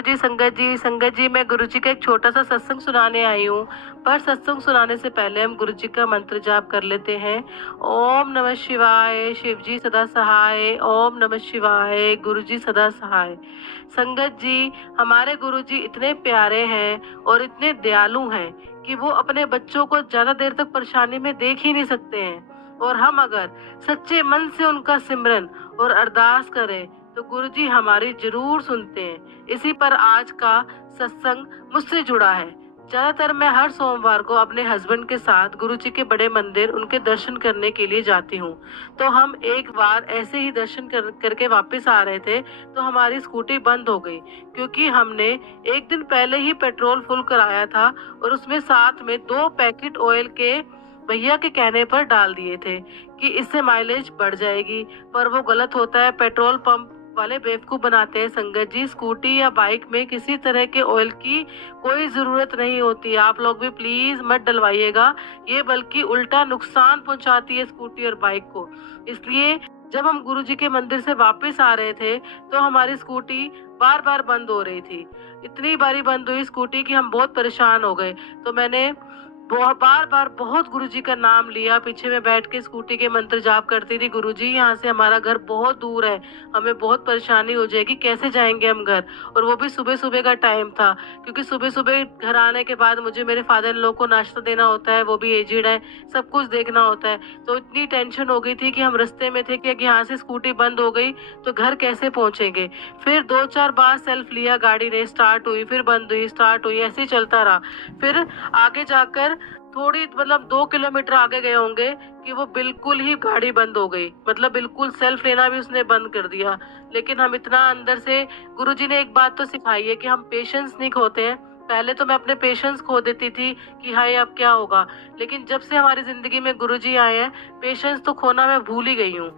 गुरुजी, संगत जी, मैं गुरुजी का एक छोटा सा सत्संग सुनाने आई हूँ। पर सत्संग सुनाने से पहले हम गुरुजी का मंत्र जाप कर लेते हैं। ओम नमः शिवाय, शिवजी सदा सहाय। ओम नमः शिवाय, गुरुजी सदा सहाय। संगत जी, हमारे गुरुजी इतने प्यारे हैं और इतने दयालु हैं कि वो अपने बच्चों को ज्यादा देर तक परेशानी में देख ही नहीं सकते हैं। और हम अगर सच्चे मन से उनका सिमरन और अरदास करें तो गुरुजी हमारी जरूर सुनते हैं। इसी पर आज का सत्संग मुझसे जुड़ा है। ज्यादातर मैं हर सोमवार को अपने हस्बैंड के साथ गुरुजी के बड़े मंदिर उनके दर्शन करने के लिए जाती हूँ। तो हम एक बार ऐसे ही दर्शन करके वापस आ रहे थे तो हमारी स्कूटी बंद हो गई, क्योंकि हमने एक दिन पहले ही पेट्रोल फुल कराया था और उसमें साथ में 2 पैकेट ऑयल के भैया के कहने पर डाल दिए थे कि इससे माइलेज बढ़ जाएगी। पर वो गलत होता है, पेट्रोल पंप वाले बेवकूफ बनाते हैं। संगत जी, स्कूटी या बाइक में किसी तरह के ऑयल की कोई जरूरत नहीं होती। आप लोग भी प्लीज मत डलवाइएगा, ये बल्कि उल्टा नुकसान पहुंचाती है स्कूटी और बाइक को। इसलिए जब हम गुरुजी के मंदिर से वापस आ रहे थे तो हमारी स्कूटी बार बार बंद हो रही थी। इतनी बारी बंद हुई स्कूटी कि हम बहुत परेशान हो गए। तो मैंने बार बार बहुत गुरुजी का नाम लिया, पीछे में बैठ के स्कूटी के मंत्र जाप करती थी। गुरुजी, यहाँ से हमारा घर बहुत दूर है, हमें बहुत परेशानी हो जाएगी, कैसे जाएंगे हम घर। और वो भी सुबह सुबह का टाइम था, क्योंकि सुबह सुबह घर आने के बाद मुझे मेरे फादर इन लोग को नाश्ता देना होता है, वो भी एजिड है, सब कुछ देखना होता है। तो इतनी टेंशन हो गई थी कि हम रास्ते में थे कि यहाँ से स्कूटी बंद हो गई तो घर कैसे पहुंचेंगे। फिर 2-4 बार सेल्फ लिया, गाड़ी ने स्टार्ट हुई, फिर बंद हुई, स्टार्ट हुई, ऐसे ही चलता रहा। फिर आगे जाकर थोड़ी 2 किलोमीटर आगे गए होंगे कि वो बिल्कुल ही गाड़ी बंद हो गई, मतलब बिल्कुल सेल्फ लेना भी उसने बंद कर दिया। लेकिन हम इतना अंदर से, गुरुजी ने एक बात तो सिखाई है कि हम पेशेंस नहीं खोते हैं। पहले तो मैं अपने पेशेंस खो देती थी कि हाय अब क्या होगा, लेकिन जब से हमारी जिंदगी में गुरुजी आए हैं, पेशेंस तो खोना मैं भूल ही गई हूँ।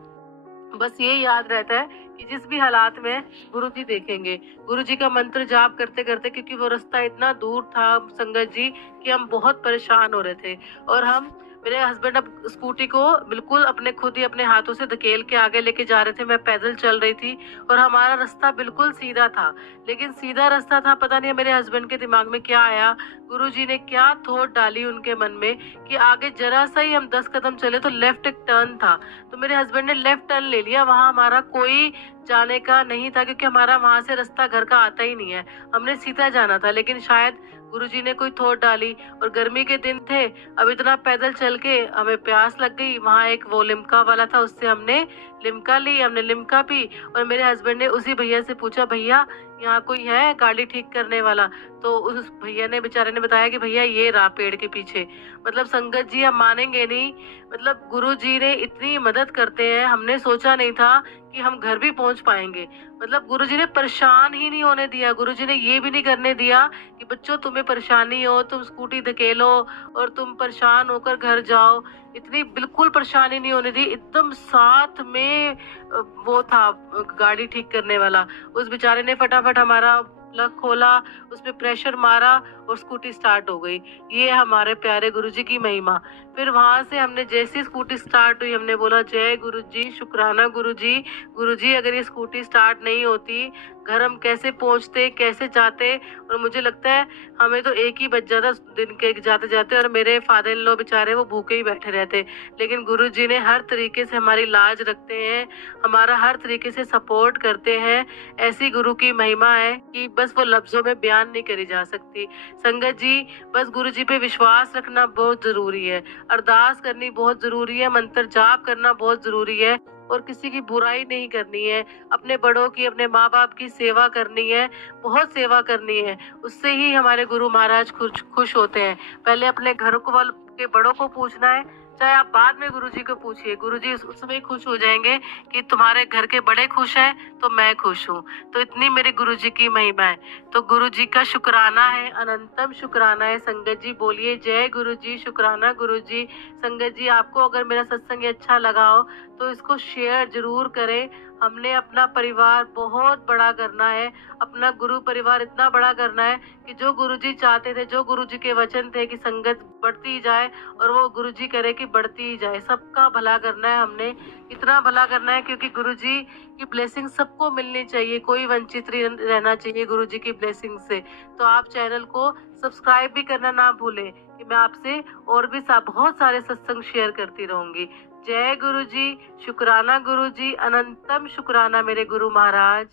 बस ये याद रहता है कि जिस भी हालात में गुरुजी देखेंगे। गुरुजी का मंत्र जाप करते करते, क्योंकि वो रास्ता इतना दूर था संगत जी कि हम बहुत परेशान हो रहे थे। और मेरे हस्बैंड अब स्कूटी को बिल्कुल खुद ही अपने हाथों से धकेल के आगे लेके जा रहे थे। मैं पैदल चल रही थी और हमारा रास्ता बिल्कुल सीधा था, लेकिन सीधा रास्ता था, पता नहीं मेरे हस्बैंड के दिमाग में क्या आया, गुरुजी ने क्या थॉट डाली उनके मन में कि आगे जरा सा ही हम 10 कदम चले तो लेफ्ट एक टर्न था। तो मेरे हस्बैंड ने लेफ्ट टर्न ले लिया। वहां हमारा कोई जाने का नहीं था, क्योंकि हमारा वहां से रास्ता घर का आता ही नहीं है, हमने सीधा जाना था। लेकिन शायद गुरुजी ने कोई थॉट डाली, और गर्मी के दिन थे, अब इतना पैदल चल के हमें प्यास लग गई। वहां एक वो लिम्का वाला था, उससे हमने लिम्का ली, हमने लिम्का पी। और मेरे हस्बैंड ने उसी भैया से पूछा, भैया यहाँ कोई है गाड़ी ठीक करने वाला? तो उस भैया ने, बेचारे ने बताया कि भैया ये रहा पेड़ के पीछे। मतलब संगत जी, हम मानेंगे नहीं, मतलब गुरुजी ने इतनी मदद करते हैं, हमने सोचा नहीं था कि हम घर भी पहुंच पाएंगे। मतलब गुरुजी ने परेशान ही नहीं होने दिया। गुरुजी ने ये भी नहीं करने दिया कि बच्चों तुम्हें परेशानी हो, तुम स्कूटी धकेलो और तुम परेशान होकर घर जाओ। इतनी बिल्कुल परेशानी नहीं होने दी। एकदम साथ में वो था गाड़ी ठीक करने वाला, उस बेचारे ने फटाफट हमारा प्लग खोला, उसमें प्रेशर मारा और स्कूटी स्टार्ट हो गई। ये हमारे प्यारे गुरुजी की महिमा। फिर वहां से हमने जैसी स्कूटी स्टार्ट हुई, हमने बोला जय गुरुजी, शुक्राना गुरुजी। गुरुजी, अगर ये स्कूटी स्टार्ट नहीं होती, घर हम कैसे पहुंचते, कैसे जाते। और मुझे लगता है हमें तो 1 ही बज जाता दिन के जाते जाते, और मेरे फादर इन लॉ बेचारे वो भूखे ही बैठे रहते। लेकिन गुरुजी ने हर तरीके से हमारी लाज रखते हैं, हमारा हर तरीके से सपोर्ट करते हैं। ऐसी गुरु की महिमा है कि बस वो लफ्जों में बयान नहीं करी जा सकती। संगत जी, बस गुरुजी पे विश्वास रखना बहुत जरूरी है, अरदास करनी बहुत जरूरी है, मंत्र जाप करना बहुत जरूरी है, और किसी की बुराई नहीं करनी है। अपने बड़ों की, अपने माँ बाप की सेवा करनी है, बहुत सेवा करनी है। उससे ही हमारे गुरु महाराज खुश होते हैं। पहले अपने घर के बड़ों को पूछना है, चाहे आप बाद में गुरुजी को पूछिए, गुरुजी उस समय खुश हो जाएंगे कि तुम्हारे घर के बड़े खुश हैं तो मैं खुश हूँ। तो इतनी मेरे गुरुजी की महिमा है। तो गुरुजी का शुक्राना है, अनंतम शुक्राना है। संगत जी बोलिए जय गुरुजी, शुक्राना गुरुजी। संगत जी, आपको अगर मेरा सत्संग अच्छा लगा हो तो इसको शेयर जरूर करें। हमने अपना परिवार बहुत बड़ा करना है, अपना गुरु परिवार इतना बड़ा करना है कि जो गुरुजी चाहते थे, जो गुरुजी के वचन थे कि संगत बढ़ती जाए, और वो गुरुजी करे कि बढ़ती ही जाए। सबका भला करना है, हमने इतना भला करना है, क्योंकि गुरुजी की ब्लेसिंग सबको मिलनी चाहिए, कोई वंचित रहना चाहिए गुरु जी की ब्लेसिंग से। तो आप चैनल को सब्सक्राइब भी करना ना भूलें कि मैं आपसे और भी बहुत सारे सत्संग शेयर करती रहूंगी। जय गुरु जी, शुक्राना गुरु जी, अनंतम शुक्राना मेरे गुरु महाराज।